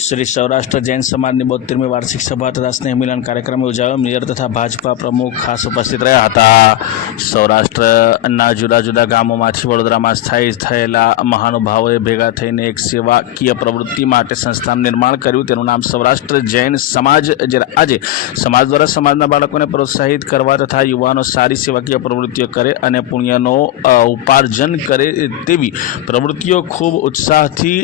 श्री सौराष्ट्र जैन समाजની 72મી વાર્ષિક સભા તથા સ્નેહ મિલન કાર્યક્રમ યોજાયો। મેયર તથા ભાજપા પ્રમુખ ખાસ ઉપસ્થિત રહ્યા હતા। સૌરાષ્ટ્રના જુદા જુદા ગામોમાંથી વડોદરામાં સ્થાયી થયેલા મહાનુભાવોએ ભેગા થઈને એક સેવાકીય પ્રવૃત્તિ માટે સંસ્થાનું નિર્માણ કર્યું। તેનું નામ સૌરાષ્ટ્ર જૈન સમાજ। જ્યારે આજે સમાજ દ્વારા સમાજના બાળકોને પ્રોત્સાહિત કરવા તથા યુવાનો સારી સેવાકીય પ્રવૃત્તિઓ કરે અને પુણ્યનો ઉપાર્જન કરે તેવી પ્રવૃત્તિઓ ખૂબ ઉત્સાહથી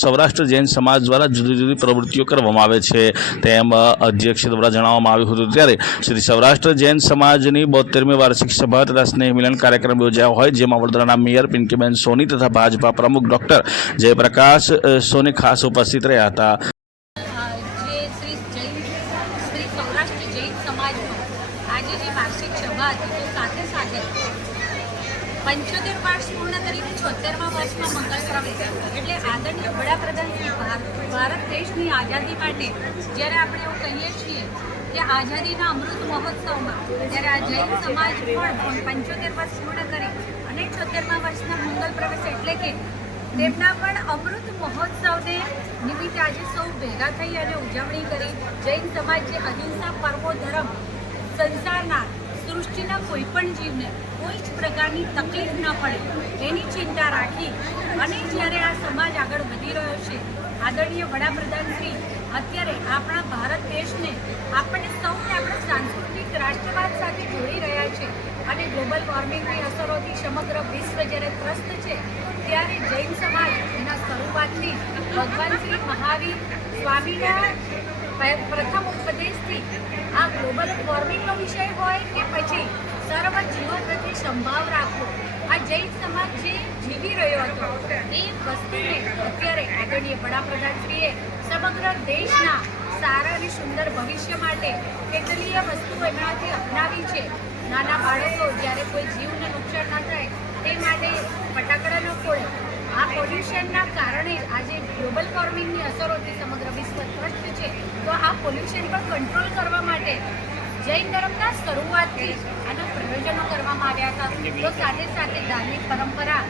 સૌરાષ્ટ્ર જૈન સમાજ દ્વારા જુદી જુદી પ્રવૃત્તિઓ કરવામાં આવે છે તેમ અધ્યક્ષ દ્વારા જણાવવામાં આવ્યું હતું। ત્યારે શ્રી સૌરાષ્ટ્ર જૈન સમાજની 72મી વાર્ષિક સભા તથા સ્નેહ મિલન કાર્યક્રમ યોજાયો હોય, જેમાં વડોદરાના મેયર પિંકીબેન સોની તથા ભાજપા પ્રમુખ ડૉક્ટર જયપ્રકાશ સોની ખાસ ઉપસ્થિત રહ્યા હતા। આજે જે વાર્ષિક સભા હતી તો સાથે સાથે 75 વર્ષ પૂર્ણ કરીને 76મા વર્ષમાં મંગળ પ્રવેશ એટલે આદરણીય વડાપ્રધાન શ્રી ભારત દેશની આઝાદી માટે જ્યારે આપણે એવું કહીએ છીએ કે આઝાદીના અમૃત મહોત્સવમાં જ્યારે આ જૈન સમાજ પણ 75 વર્ષ પૂર્ણ કરી અને 76મા વર્ષના મંગળ પ્રવેશ એટલે કે તેમના પણ અમૃત મહોત્સવને નિમિત્તે આજે સૌ ભેગા થઈ અને ઉજવણી કરી। જૈન સમાજ જે અહિંસા પરમો ધર્મ સંસારના સૃષ્ટિના કોઈ પણ જીવને કોઈ જ પ્રકારની તકલીફ ન પડે એની ચિંતા રાખી અને જ્યારે આ સમાજ આગળ વધી રહ્યો છે, આદરણીય વડાપ્રધાન શ્રી અત્યારે આપણા ભારત દેશને આપણને સૌને આપણા સાંસ્કૃતિક રાષ્ટ્રવાદ સાથે જોડી રહ્યા છે અને ગ્લોબલ વોર્મિંગની અસરોથી સમગ્ર વિશ્વ જ્યારે ત્રસ્ત છે ત્યારે જૈન સમાજ એના શરૂઆતથી ભગવાન શ્રી મહાવીર સ્વામીના પ્રથમ ઉપદેશથી આ ગ્લોબલ વોર્મિંગનો વિષય હોય કે પછી સર્વ જીવો પ્રત્યે સંભાવ રાખવો, આ જૈન સમાજ જે જીવી રહ્યો હતો એ વસ્તુને અત્યારે આદરણીય વડાપ્રધાનશ્રીએ સમગ્ર દેશના સારા અને સુંદર ભવિષ્ય માટે કેટલીય વસ્તુઓ એમનાથી અપનાવી છે। નાના બાળકો જ્યારે કોઈ જીવને નુકસાન ન થાય તે માટે ફટાકડા ન ફોડે। આ પોલ્યુશનના કારણે આજે ગ્લોબલ વોર્મિંગની અસરોથી સમગ્ર વિશ્વ ત્રસ્ત છે, તો આ પોલ્યુશન પર કંટ્રોલ કરવા માટે જૈન ધર્મના શરૂઆતથી આના પ્રયોજનો કરવામાં આવ્યા હતા। તો સાથે સાથે ધાર્મિક પરંપરા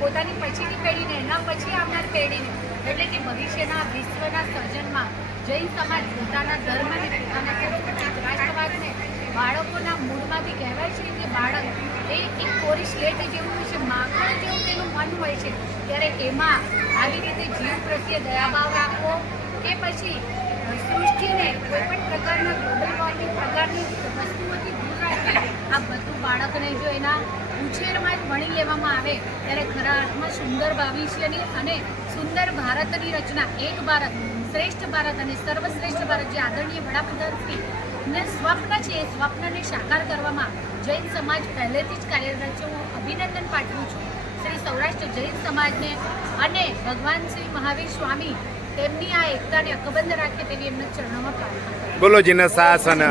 પોતાની પછીની પેઢીને એના પછી આવનાર પેઢીને એટલે કે ભવિષ્યના વિશ્વના સર્જનમાં જૈન સમાજ પોતાના ધર્મને પોતાના સાંસ્કૃતિક રાષ્ટ્રવાદને બાળકોના મૂળમાંથી કહેવાય છે કે બાળક એ એક કોરી સ્લેટ જેવું હોય છે, માખણ જેવું તેનું મન હોય છે, ત્યારે એમાં આવી રીતે જીવ પ્રત્યે દયાભાવ રાખવો કે પછી સૃષ્ટિને કોઈ પણ પ્રકારના ગ્લોબલ વોર્મિંગ પ્રકારની વસ્તુઓથી દૂર રાખી આ બધું બાળકને જો એના ઉછેરમાં જ ભણી લેવામાં આવે ત્યારે ખરા અર્થમાં સુંદર ભવિષ્યની અને સુંદર ભારતની રચના એક ભારત શ્રેષ્ઠ ભારત અને સર્વશ્રેષ્ઠ ભારત જે આદરણીય વડાપ્રધાનશ્રીને સ્વપ્ન છે એ સ્વપ્નને સાકાર કરવામાં જૈન સમાજ પહેલેથી જ કાર્યરત છે। હું અભિનંદન પાઠવું છું શ્રી સૌરાષ્ટ્ર જૈન સમાજને અને ભગવાન શ્રી મહાવીર સ્વામી તેમની આ એકતાને અકબંધ રાખે તેવી એમના ચરણોમાં પ્રાર્થના કરું। બોલો જીના શાસન।